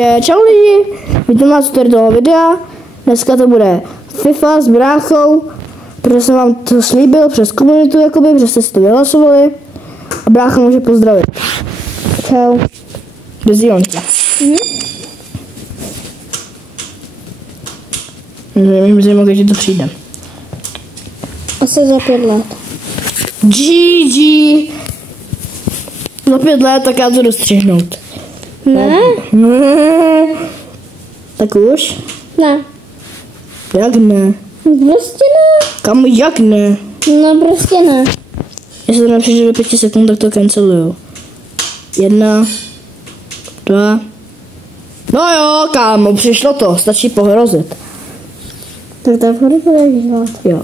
Takže čau lidi, vítám vás tady toho videa. Dneska to bude FIFA s bráchou, protože jsem vám to slíbil přes komunitu, jakoby, protože jste si to vyhlasovali. A brácha může pozdravit. Čau. Bez Jonky. Nevím, když to přijde. Asi za 5 let. GG. Za 5 let, tak já to dostřihnout. Ne? Tak už? Ne. Jak ne? Prostě ne. Kam, jak ne? No prostě ne. Jestli to nepřijde do 5 sekund, tak to canceluju. 1, 2. No jo, kámo, přišlo to, stačí pohrozit. Tak to bude dělat. Jo.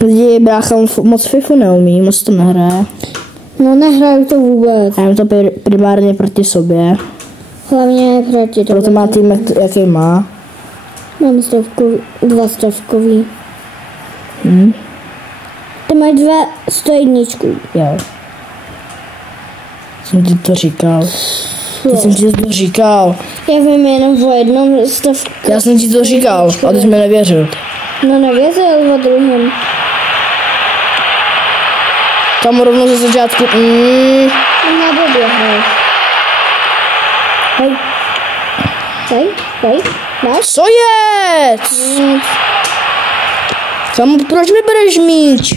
Lidi, brácha moc FIFU neumí, moc to nehraje. No nehraju to vůbec. A jen to primárně proti sobě. Hlavně proti Proto má tým, jaký má. Mám 200. Ty mají 2 101. Jo. Jsem ti to říkal. Jsem ti to říkal. Já vím jenom o jednom 100. Já jsem ti to říkal, a ty jsi mi nevěřil. No nevěřil o druhém. Tam rovnou ze začátku. Neboběhej. Hej. Máš? Co je? Samo, proč mi bereš míč?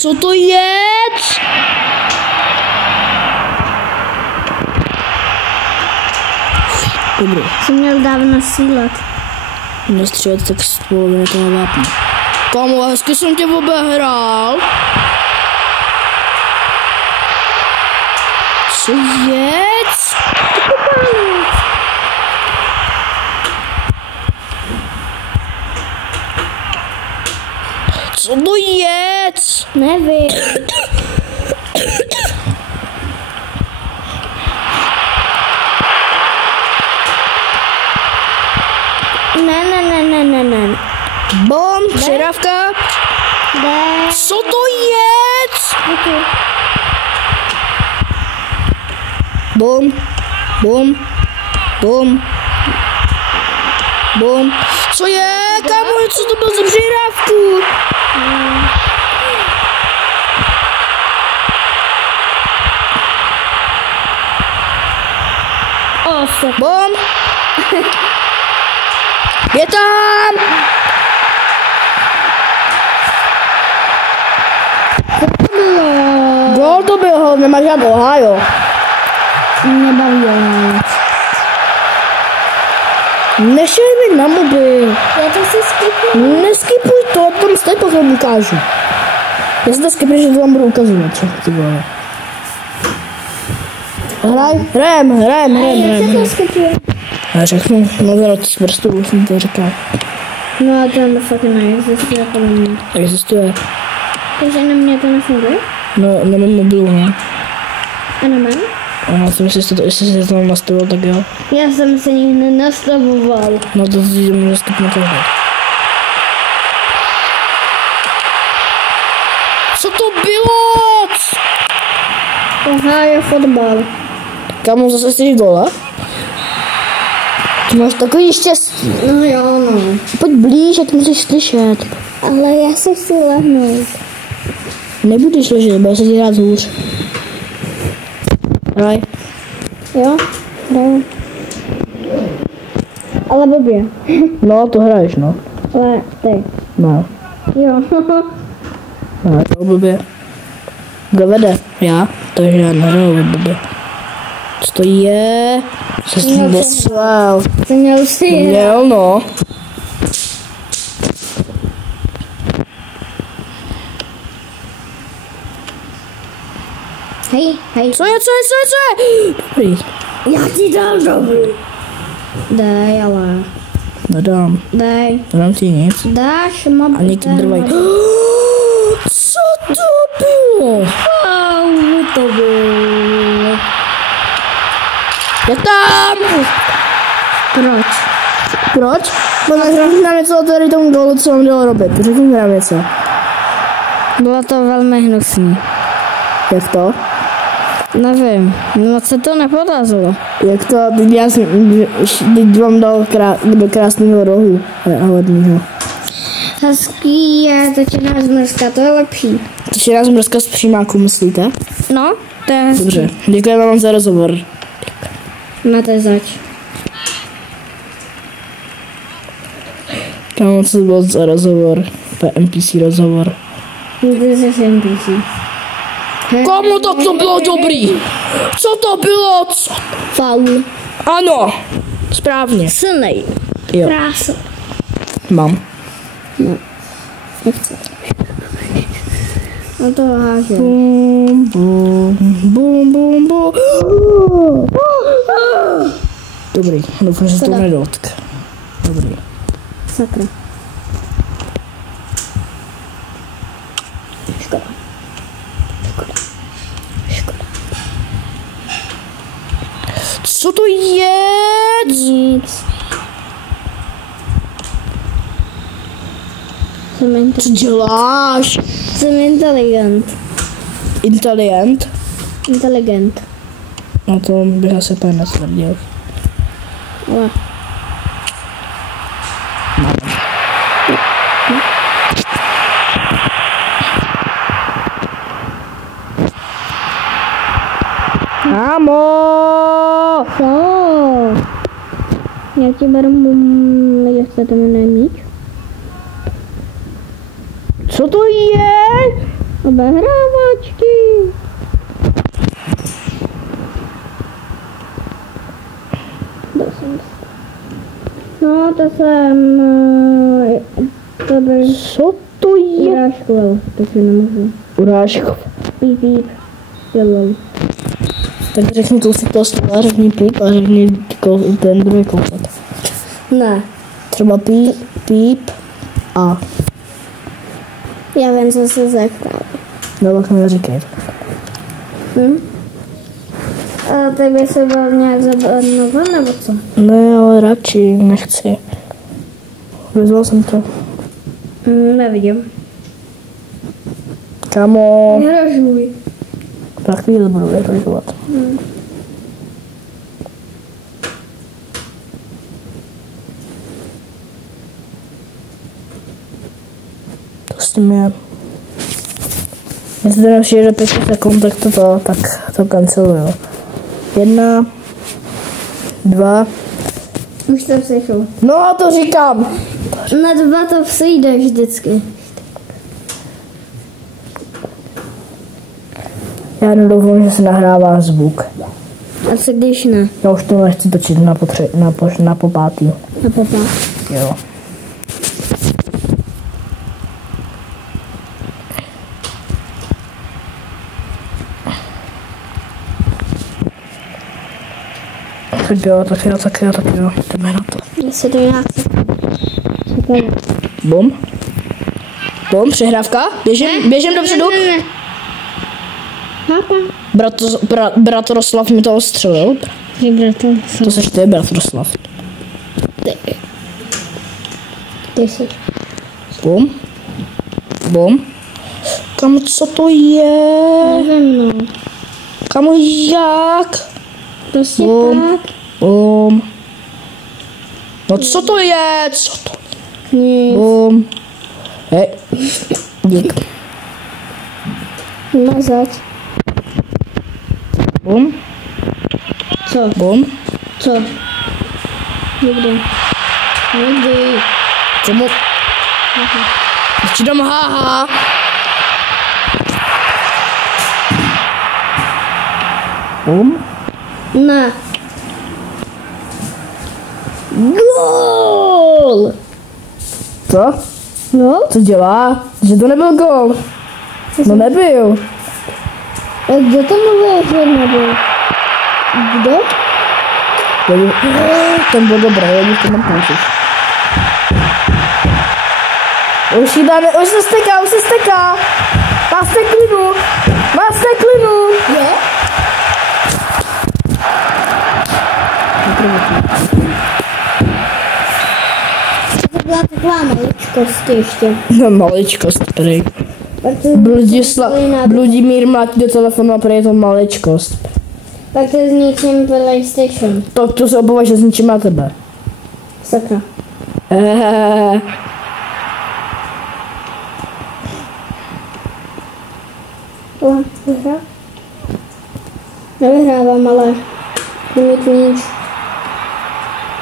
Co to je? Dobrý. Jsem měl dávno sílat. Nestřílet tak z poloviny toho vápna. Kámo, hezky jsem tě obehrál. Co je? Co to je? Nevím. Ne. Bom, přihrávka. Ne. Co to je? Bom. Co je? Kámo, co to bylo za přihrávku? Bom. Je tam! Gol to byl, nemá žádný Ohio. Nebaví nic. Nešel mi na mobil. Já to si skipuju. Neskipuj to, tam stej, pak vám ukážu. Já si to skipnu, že to vám budu ukazovat, co ty vole. Hrajeme. Jak se to skipuje? Já řeknu, no z prstů, jsem to říkal. No a to fakt neexistuje podle mě. Existuje. Takže na mě to nefunguje? No, na mém mobilu, ne? A na mém? A já jsem jestli jsi to tam nastavil, tak jo. Já jsem se nikdy nenastavoval. No to si může skipnout každý. Co to bylo? Aha, je fotbal. Kámo, zase jsi gola? Ty máš takový štěstí. No jo, no. Pojď blíž, ať musíš slyšet. Ale já se chci lehnout. Nebudeš ležet, bude se ti hrát hůř. Hraj. Jo? Hraju. Ale blbě. No, to hraješ, no. Ale ty. No. Jo. No, to blbě. Kdo vede? Já? Takže já nehraju blbě. Co to je? Co jsi myslel? To měl si. Měl, no. Hej. Co je? Dobrý. Já ti dám dobrý. Dej, ale. Nedám. Nedám ti nic. Dáš, mám. Ani kindrvaj. Co to bylo? Wow, to bylo. Je tam! Proč? Bo řekni nám něco o tady tomu gólu, co mám dělal robit. Řekni nám něco. Bylo to velmi hnusný. Jak to? Nevím, moc se to nepodařilo. Jak to? Teď vám dal do krásného rohu. Hledního. Hezký je točená zmrzka, to je lepší. Točená zmrzka z přímáku, myslíte? No, to je hezký. Dobře, děkujeme vám za rozhovor. Máte zač. Kámo, co to bylo za rozhovor? NPC rozhovor. Nikdy se NPC. Komu tak to bylo dobrý? Co to bylo? Co? Faul. Ano, správně. Silnej. Jo, Krása. mám. No. Nechci. No to háže. Bum, bum, bum, bum, bum. Dobrý, doufám, že to nedotk. Dobrý. Sakra. Škoda. Škoda. Škoda. Co to je? Nic. Co děláš? Jsem inteligent. Inteligent? Inteligent. No to bych asi úplně nestvrdil. Ale. Kámo! Co? Já ti beru jak se to jmenuje míč? Co to je? Obehrávačky. No, to jsem... To byl... Co to je? Urážkoval, takže nemůžu. Urážku. Píp, píp. Dělal. Tak řekni kousek toho slova, řekni píp a řekni ten druhý kousek. Ne. Třeba píp, píp a. Já vím, co se zachrání. No tak mi neříkej. A ty by se byl nějak zabarnoval, nebo co? Ne, ale radši nechci. Vyzval jsem to. Nevidím. Kámo. Vyhrožuj. Na chvíli budu vyhrožovat. To s tím je. Jestli to nepřijde 5 sekund, tak to canceluju. 1, 2. Už to slyšel. No to říkám. Na 2 to přijde vždycky. Já nedoufám, že se nahrává zvuk. A co když ne? Já už to nechci točit na popátý. Na popá. Jo. Tak jo. Jdeme na to. Jestli to jinak se... Bum. Bum, přehrávka. Běžím dopředu. Ne. Chápa. Bratroslav mi to ostřelil. To seš ty, Bratroslav. Ty jsi. Bum. Bum. Kam, co to je? Nevím, no. Kamu, jak? Prostě Bum. tak. Bum. No co to je? Co to? Nic. Bum. Hej. Dík. Mazat. Bum. Co? Bum. Co? Nikdy. Nikdy. Čemu? Ještě dám haha. Bum. Ne. Gól! Co? No? Co dělá? Že to nebyl gól. No nebyl. A kdo to mluví, že nebyl? Kdo? Ten byl dobrý, hodně to mám poučit. Už se steká. Má steklinu. Je? To byla taková maličkost ještě. No maličkost, který. Bludimír mlátí do telefonu a prý je to maličkost. Pak to zničím PlayStation. To se obáváš, že zničím na tebe. Sakra. Vyhrál? Nevyhrávám, ale nemít nic.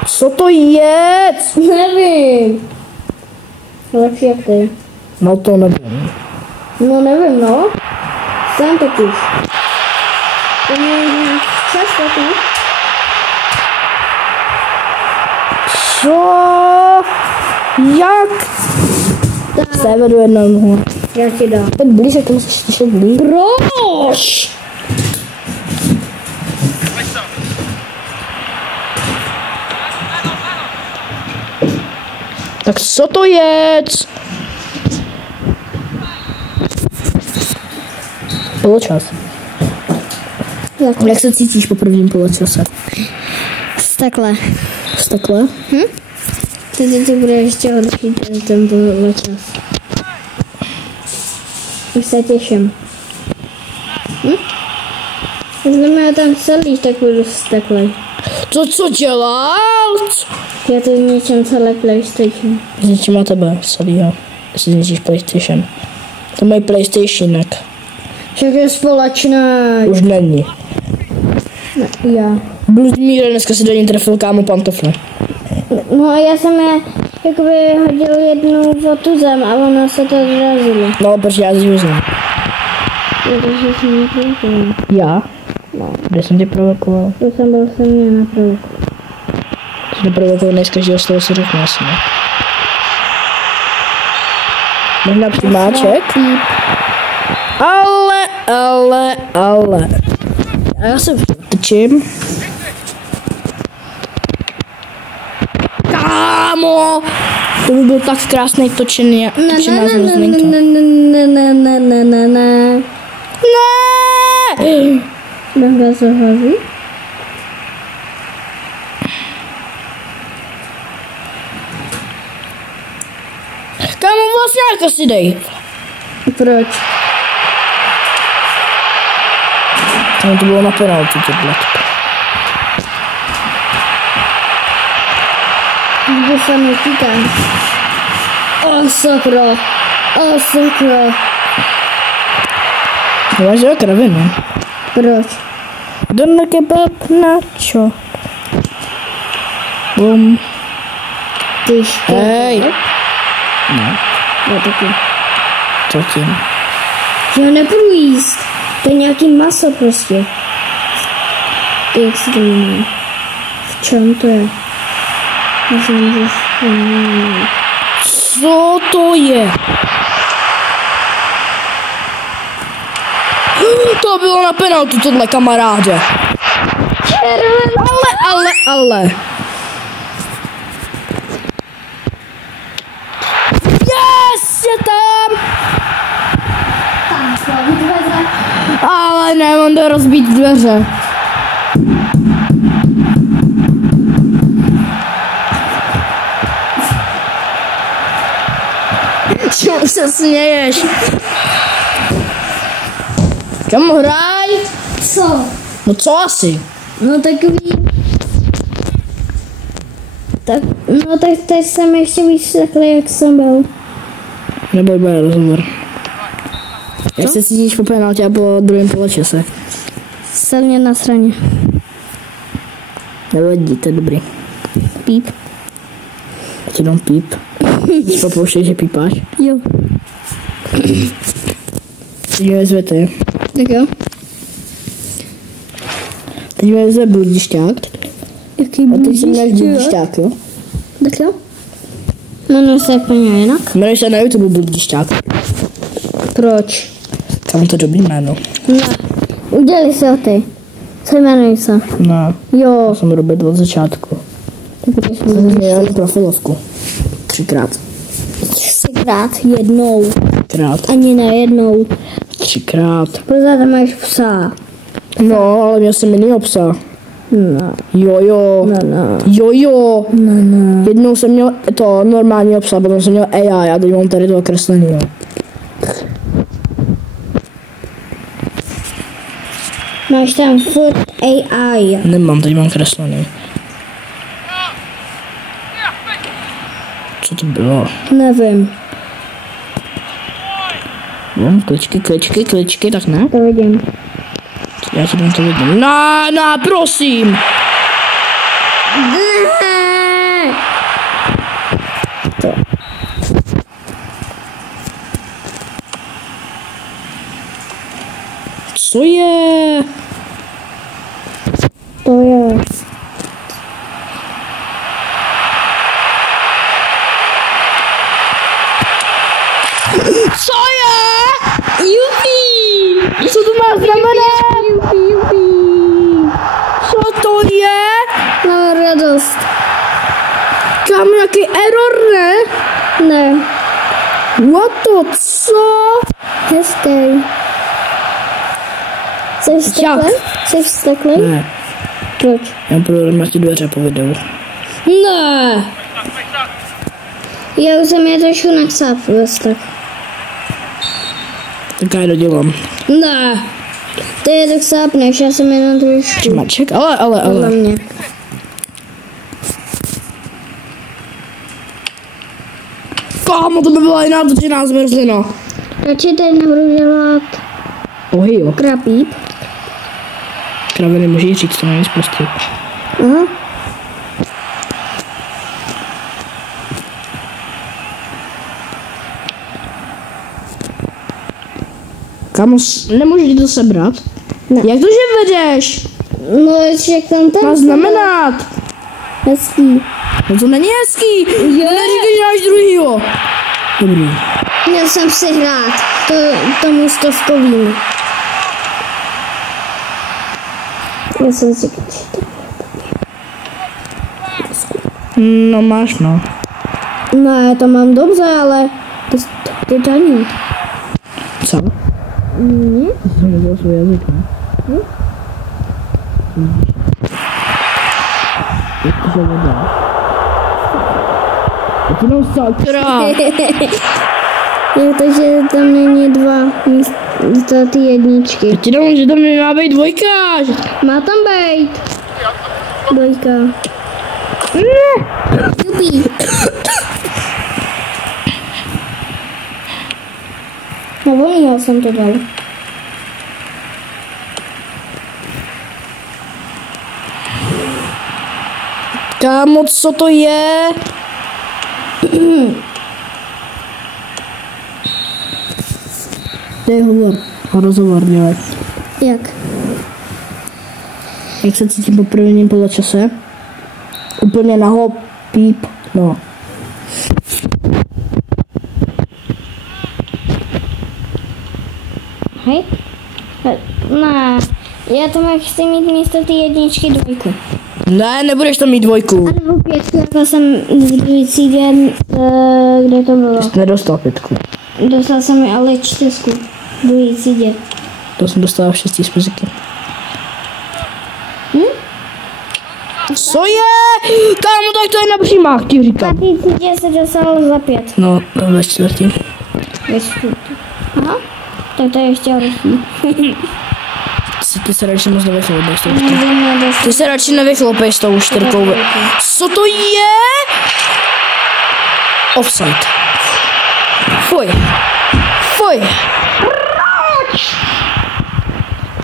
Co to je? Nevím. Lepší jak ty. No to nevím. No nevím, no. Jsem totiž. Čas taky. Co? Jak? Se vedu 1-0. Já ti dám. Tak blíž, jak to musíš slyšet blíž. Proč? Tak co to je? Poločas. Jak se cítíš po prvním poločase? Takhle. Takhle? Teď bude ještě horší ten poločas. Už se těším. Jestli já tam celý, tak budu takhle. To co dělal? Já to zničím celé PlayStation. Zničím na tebe celýho. Jestli zničíš PlayStation. To mají PlayStationek. Však je společná. Už není. No, já. Bludmíre dneska si do ní trefil kámo pantofle. No a já jsem je jakoby hodil jednu o tu zem a ono se to zrazilo. No, protože já zůzím. Protože jsem mě provokoval. Já? No. Kde jsem tě provokoval? To jsem byl se mě naprovokoval. Jsi neprovokovaný z každého slova si řeknu asi, ne? Možná přimáček? Ale. A já se točím. Kámo! To by byl tak krásný točený a točená zmrzlinka. Ne! Danga zahaví. Kámo, vlastně jako si dej. Proč? To bylo na penaltu, tohle. Kdo se mi týká? Sakra. Máš jo kravinu. Proč? Doner kebab na čo? Bum. Ty štěl. Hej. No. Já taky. Co tím? Já nebudu jíst. To je nějaký maso prostě. Jak se to jmenuje? V čem to je? Myslím, že Co to je? To bylo na penaltu tohle, kamaráde. Ale. Yes, je tam. Ale ne, on jde rozbít dveře. Čemu se směješ? Kam hraj? co? No co asi? No takový... Tak teď jsem ještě víc takhle, jak jsem byl. Neboj, bude rozhovor. Jak se cítíš po penaltě a po druhém poločase? Silně na straně. Nevadí, to je dobrý. Píp. Ti dám píp. Když popouštěj, že pípáš. Jo. Teď mě vezve ty. Tak jo. Teď mě vezve bludišťák. Jaký A teď jsem měl bludišťák, jo? Tak jo. Jmenuji se úplně jinak. Jmenuji se na YouTube bludišťák. Proč? Tam to dobrý jméno. Ne. Udělali se o ty. Co jmenuji se? No, Jo. jsem robil od začátku. Jsem měl profilovku. 3krát. 3krát jednou. Krát. Ani ne jednou. 3krát. Pořád máš psa. No, ale měl jsem jinýho psa. No. Jojo. No. Jojo. No. Jednou jsem měl to normálního psa, potom jsem měl AI a teď mám tady toho kreslenýho. Máš tam furt AI. Nemám, teď mám kreslený. Co to bylo? Nevím. No, kličky, tak ne? To vidím. Já si tam to vidím. No, prosím! To. Co je? To je. Co je? Jupi! Co to má znamenat? Jupi. Co to je? Mám radost. Tam nějaký error, ne? Ne. What to, co? Hezký. Jsi vzteklý? Jsi vzteklý? Ne, Proč? já budu na ty dveře po videu. Ne. Já už jsem je trošku naksápl, tak. Tak já to dělám. Ne. Ty je tak sápneš, já jsem jenom trošku. Čmaček, ale. Podle mě. Kámo, to by byla jiná točená zmrzlina. Radši teď nebudu dělat Ohy jo. krapíp. Kravy nemůžeš říct, to není zprostý. Aha. Kámo, nemůžeš to sebrat? Ne. Jak to, že vedeš? No, jak tam ten... Má znamenat. Hezký. No to není hezký. Neříkej, že máš druhýho. Dobrý. Měl jsem si hrát tomu stovkovým. Já jsem si No máš, no. Ne, to mám dobře, ale ty to není. Co? Ty jsi nedělal svůj jazyk, ne? Jak to se vedá? Je to jenom sakra. Je to, že tam není dva místa ty jedničky. Já ti dám, že tam nemá být dvojka. Má tam být. Dvojka. Jupi. No volného jsem to dal. Kámo, co to je? To je rozhovor dělat. Jak? Jak se cítím po prvním poločase? Úplně naho, píp, no. Hej? Ne, já tam chci mít místo ty jedničky dvojku. Ne, nebudeš tam mít dvojku. A nebo pětku, jako jsem v dvojicídě, kde to bylo? Jsi nedostal pětku. Dostal jsem mi ale 4 v dvojicídě. To jsem dostal v 6 z fyziky. Co je? Kámo, tak to je na přímách, ti říkám. V dvojicídě se dostal za 5. No, ve čtvrtý. Ve čtvrtý. Aha, tak to je ještě horší. Ty se radši moc nevychlopeš s tou čtyřkou. Ty se radši nevychlopeš s tou čtyřkou. Co to je? Offside. Fuj.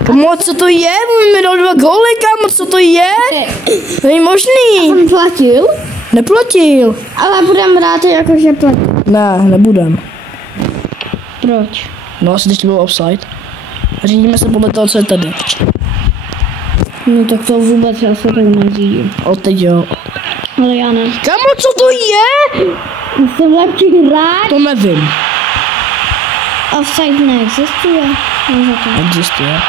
Kámo, co to je? Mi dal 2 góly, kámo, co to je? Není možný. On platil? Neplatil. Ale budem brát jakože platil. Ne, nebudem. Proč? No, asi teď to bylo offside. Řídíme se podle toho, co je tady. No tak to vůbec já se tak neřídím. O, teď jo. Ale já ne. Kámo, co to je? Jsem lepší hráč. To nevím. Offside neexistuje. No za to. Existuje.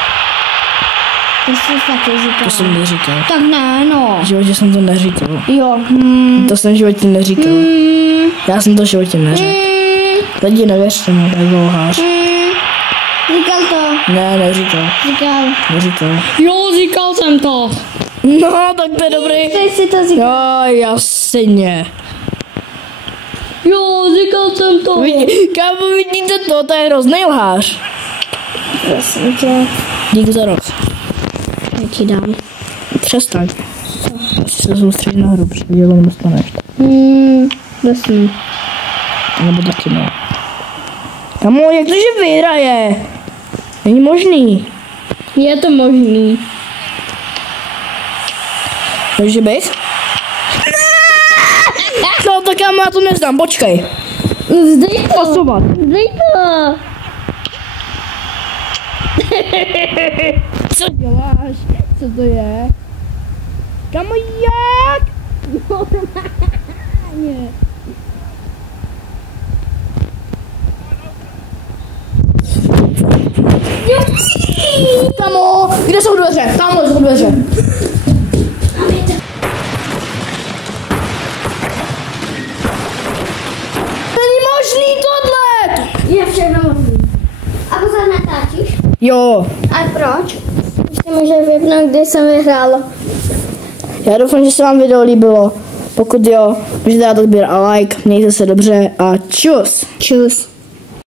To jsi taky říkal. To jsem neříkal. Tak ne, no. V životě jsem to neříkal. Jo. To jsem v životě neříkal. Já jsem to v životě neřekl. Lidi, nevěřte mi, tak byl lhář. Říkal to. Ne, neříkal. Neříkal. Jo, říkal jsem to. No, tak to je dobrý. Ty jsi to říkal. Jo, jasně. Jo, říkal jsem to. Kámo, vidíte to, to je hrozný lhář. Prosím tě. Díky za rok. ti dám. Přestaň. Musíš se soustředit na hru, protože ho nedostaneš. Jasný. Nebo taky ne. Kamo, jak to, že vyhraje? Není možný. Je to možný. Takže bych? No tak já to neznám, počkej. Vzdej to. Pasovat. Vzdej to. Co děláš? Co to je? Kamo, jak? Normálně. Kamo, kde jsou dveře? Tamhle jsou dveře. Není možný tohle! Je všechno možný. A pozor, natáčíš? Jo. A proč? Ještě může vypnout, kdy jsem vyhrála. Já doufám, že se vám video líbilo. Pokud jo, můžete dát odběr a like. Mějte se dobře a čus. Čus.